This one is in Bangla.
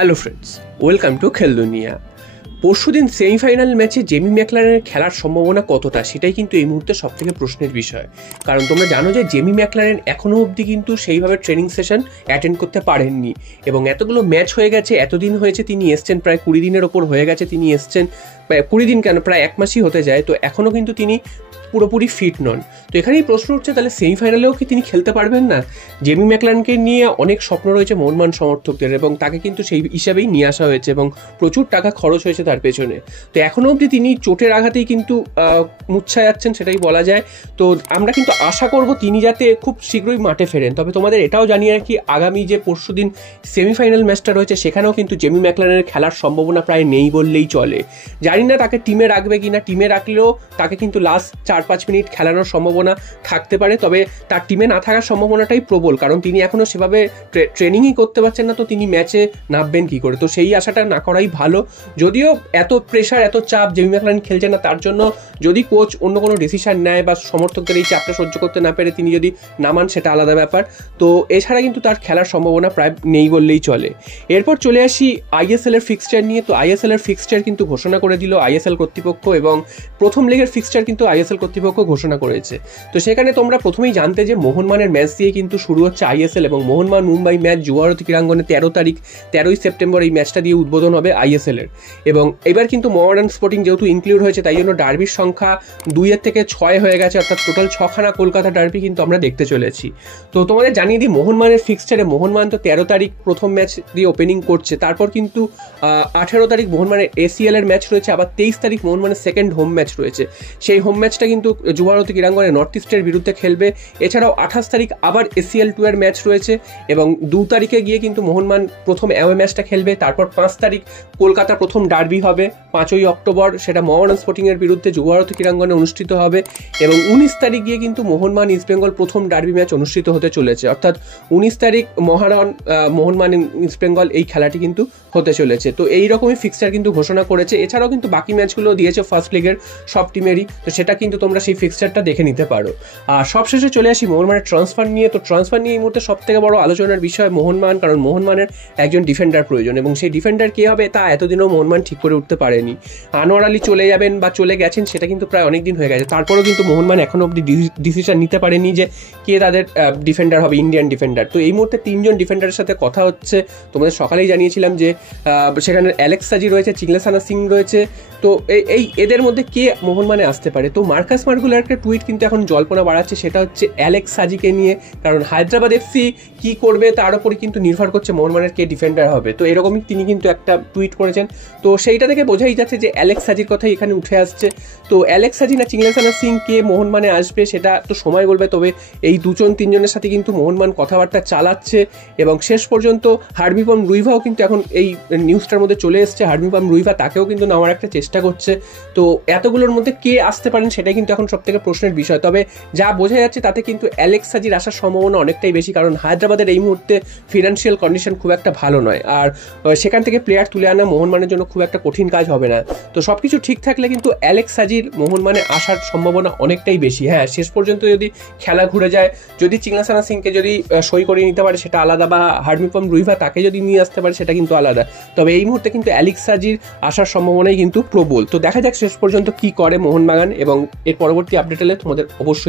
হ্যালো ফ্রেন্ডস, ওয়েলকাম টু খেল দুনিয়া। পরশুদিন সেমিফাইনাল ম্যাচে জেমি ম্যাকলারেনের খেলার সম্ভাবনা কতটা, সেটাই কিন্তু এই মুহূর্তে সবথেকে প্রশ্নের বিষয়। কারণ তোমরা জানো যে জেমি ম্যাকলারেন এখনও অবধি কিন্তু সেইভাবে ট্রেনিং সেশন অ্যাটেন্ড করতে পারেননি, এবং এতগুলো ম্যাচ হয়ে গেছে, এতদিন হয়েছে তিনি এসছেন, প্রায় 20 দিনের ওপর হয়ে গেছে তিনি এসছেন, 20 দিন কেন, প্রায় 1 মাসই হতে যায়। তো এখনও কিন্তু তিনি পুরোপুরি ফিট নন। তো এখানেই প্রশ্ন উঠছে, তাহলে সেমিফাইনালেও কি তিনি খেলতে পারবেন না? জেমি ম্যাকলারেনকে নিয়ে অনেক স্বপ্ন রয়েছে মোহনবাগান সমর্থকদের, এবং তাকে কিন্তু সেই হিসাবেই নিয়ে আসা হয়েছে এবং প্রচুর টাকা খরচ হয়েছে তার পেছনে। তো এখনও অবধি তিনি চোটের আঘাতেই কিন্তু মুচ্ছা যাচ্ছেন, সেটাই বলা যায়। তো আমরা কিন্তু আশা করব তিনি যাতে খুব শীঘ্রই মাঠে ফেরেন। তবে তোমাদের এটাও জানিয়ে রাখি, আগামী যে পরশুদিন সেমিফাইনাল ম্যাচটা রয়েছে সেখানেও কিন্তু জেমি ম্যাকলারেনের খেলার সম্ভাবনা প্রায় নেই বললেই চলে। জানি না তাকে টিমে রাখবে কিনা, টিমে রাখলেও তাকে কিন্তু লাস্ট 4-5 মিনিট খেলানোর সম্ভাবনা থাকতে পারে। তবে তার টিমে না থাকার সম্ভাবনাটাই প্রবল, কারণ তিনি এখনও সেভাবে ট্রেনিংই করতে পারছেন না। তো তিনি ম্যাচে নামবেন কী করে? তো সেই আশাটা না করাই ভালো। যদিও এত প্রেশার, এত চাপ, জেমি ম্যাকলারেন খেলছে না, তার জন্য যদি কোচ অন্য কোনো ডিসিশন নেয় বা সমর্থকদের এই চাপটা সহ্য করতে না পেরে তিনি যদি নামান, সেটা আলাদা ব্যাপার। তো এছাড়া কিন্তু তার খেলার সম্ভাবনা প্রায় নেই বললেই চলে। এরপর চলে আসি আইএসএল এর ফিক্সচার নিয়ে। তো আইএসএল এর ফিক্সচার কিন্তু ঘোষণা করে দিল আইএসএল কর্তৃপক্ষ, এবং প্রথম লেগের ফিক্সচার কিন্তু আইএসএল কর্তৃপক্ষ ঘোষণা করেছে। তো সেখানে তোমরা প্রথমেই জানতে যে মোহনবাগানের ম্যাচ দিয়ে কিন্তু শুরু হচ্ছে আইএসএল, এবং মোহনবাগান মুম্বাই ম্যাচ জুয়ারতি ক্রীড়াঙ্গনে 13ই সেপ্টেম্বর এই ম্যাচটা দিয়ে উদ্বোধন হবে আইএসএল এর। এবং এবার কিন্তু মোহামেডান স্পোর্টিং যেহেতু ইনক্লুড হয়েছে, তাই জন্য ডার্বির সংখ্যা 2 থেকে 6 হয়ে গেছে, অর্থাৎ টোটাল 6খানা কলকাতা ডার্বি কিন্তু আমরা দেখতে চলেছি। তো তোমাদের জানিয়ে দিই, মোহনবাগানের ফিক্সচারে মোহনবাগান তো 13 তারিখ প্রথম ম্যাচ দিয়ে ওপেনিং করছে, তারপর কিন্তু 18 তারিখ মোহনবাগানের এসিএল এর ম্যাচ রয়েছে, আবার 23 তারিখ মোহনবাগানের সেকেন্ড হোম ম্যাচ রয়েছে। সেই হোম ম্যাচটা কিন্তু জুয়ারতি ক্রীড়াঙ্গনে নর্থ ইস্টের বিরুদ্ধে খেলবে। এছাড়াও 28 তারিখ আবার এসিএল 2 এর ম্যাচ রয়েছে, এবং 2 তারিখে গিয়ে কিন্তু মোহনবাগান প্রথম অ্যাওয়ে ম্যাচটা খেলবে। তারপর 5 তারিখ কলকাতার প্রথম ডার্বি হবে, 5ই অক্টোবর, সেটা মোহামেডান স্পোর্টিং এর বিরুদ্ধে জুয়ারতি ক্রীড়াঙ্গনে অনুষ্ঠিত হবে। এবং 19 তারিখ গিয়ে কিন্তু মোহনবাগান ইস্ট বেঙ্গল প্রথম ডার্বি ম্যাচ অনুষ্ঠিত হতে চলেছে, অর্থাৎ 19 তারিখ মোহনবাগান ইস্ট বেঙ্গল এই খেলাটি কিন্তু হতে চলেছে। তো এই রকমই ফিক্সচার কিন্তু ঘোষণা করেছে। এছাড়াও কিন্তু বাকি ম্যাচগুলো দিয়েছে ফার্স্ট লিগের সব টিমেরই, তো সেটা কিন্তু তোমরা সেই ফিক্সচারটা দেখে নিতে পারো। আর সবশেষে চলে আসি মোহনবাগানের ট্রান্সফার নিয়ে। তো ট্রান্সফার নিয়ে এই মুহূর্তে সব থেকে বড় আলোচনার বিষয় মোহনবাগান, কারণ মোহনবাগানের একজন ডিফেন্ডার প্রয়োজন, এবং সেই ডিফেন্ডার কে হবে তা এতদিনও মোহনবাগান ঠিক করে উঠতে পারেনি। আনোয়ার আলী চলে যাবেন বা চলে গেছেন সেটা কিন্তু প্রায় অনেক দিন হয়ে গেছে, তারপরেও কিন্তু মোহনবাগান এখনো অব্দি ডিসিশন নিতে পারেনি যে কে তাদের ডিফেন্ডার হবে, ইন্ডিয়ান ডিফেন্ডার। তো এই মুহূর্তে 3 জন ডিফেন্ডারের সাথে কথা হচ্ছে। তোমাদের সকালেই জানিয়েছিলাম যে সেখানে অ্যালেক্স সাজি রয়েছে, চিংলেসানা সিং রয়েছে। তো এই এদের মধ্যে কে মোহনবাগানে আসতে পারে? তো মার্কাস মার্গুলার একটা টুইট কিন্তু এখন জল্পনা বাড়াচ্ছে, সেটা হচ্ছে অ্যালেক্স সাজিকে নিয়ে, কারণ হায়দ্রাবাদ এফসি কি করবে তার উপরে কিন্তু নির্ভর করছে মোহনবাগানের কে ডিফেন্ডার হবে। তো এরকমই তিনি কিন্তু একটা টুইট করেছেন। তো সেইটা থেকে বোঝাই যাচ্ছে যে অ্যালেক্স সাজির কথাই এখানে উঠে আসছে। তো অ্যালেক্স সাজি না চিংলেসানা সিং কে মোহনবাগানে আসবে সেটা তো সময় বলবে। তবে এই 2-3 জনের সাথে কিন্তু মোহনবাগান কথাবার্তা চালাচ্ছে, এবং শেষ পর্যন্ত হার্মিপম রুইভাও কিন্তু এখন এই নিউজটার মধ্যে চলে এসছে। হার্মিপম রুইভা তাকেও কিন্তু নেওয়ার একটা চেষ্টা করছে। তো এতগুলোর মধ্যে কে আসতে পারেন সেটাই কিন্তু এখন সব থেকে প্রশ্নের বিষয়। তবে যা বোঝা যাচ্ছে তাতে কিন্তু অ্যালেক্স সাজির আসার সম্ভাবনা অনেকটাই বেশি, কারণ হায়দ্রাবাদের এই মুহূর্তে ফিনান্সিয়াল কন্ডিশন খুব একটা ভালো নয়, আর সেখান থেকে প্লেয়ার তুলে আনা মোহনবাগানের জন্য খুব একটা কঠিন কাজ হবে না। তো সবকিছু ঠিক থাকলে কিন্তু অ্যালেক্স সাজির মোহনবাগানে আসার সম্ভাবনা অনেকটাই বেশি। হ্যাঁ, শেষ পর্যন্ত যদি খেলা ঘুরে যায়, যদি চিংলেসানা সিংকে যদি সই করিয়ে নিতে পারে সেটা আলাদা, বা হার্মিপম রুইভা তাকে যদি নিয়ে আসতে পারে সেটা কিন্তু আলাদা। তবে এই মুহূর্তে কিন্তু অ্যালেক্স সাজির আসার সম্ভাবনাই কিন্তু প্রবল। তো দেখা যাক শেষ পর্যন্ত কি করে মোহনবাগান, এবং এর পরবর্তী আপডেট এলে তোমাদের অবশ্যই